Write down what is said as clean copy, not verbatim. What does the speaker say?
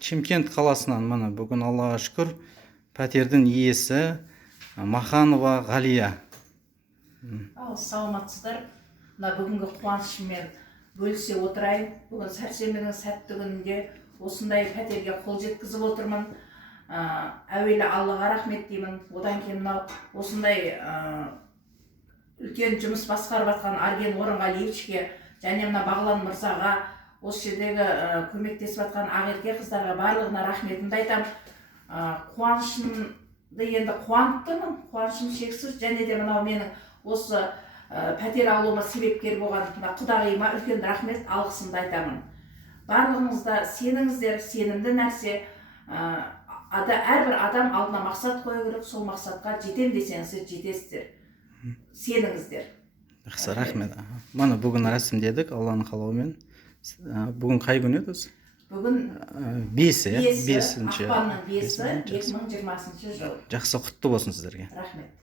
Чимкент қаласынан міне бүгін Аллаға шүкір пәтердің иесі Маханова Ғалия. Саламатсыздар. Мына бүгінгі қуанышыммен бөлісе отырайын. Бүгін сәрсенбінің сәтті күнінде осындай пәтерге қол жеткізіп отырмын. Әуелі Аллаға рахмет деймін. Одан кейін мынау осындай үлкен жұмыс басқарып жатқан Арген Орынғалиевичке және мына Бағлан мырзаға, осы жердегі көмектесіп жатқан Ақерке қыздарға барлығына рахметімді айтамын. Қуанышымды енді қуанып тұрмын, қуанышым шексіз. Және де мынау менің осы пәтер алуыма себепкер болған құдағиыма үлкен рахмет, алғысымды айтамын. Барлығыңызда сеніңіздер, сенімді нәрсе. Әрбір адам алдына мақсат қою керек, сол мақсатқа жетем десеңіздер жетесіздер. Сеніңіздер. Жақсы, рахмет. Мана бүгін рәсімдедік Алланың қалауымен. Бүгін қай күн еді? Бүгін 5-і, ақпанның 5-і 2020 жыл. Жақсы, құтты болсын сіздерге. Рахмет.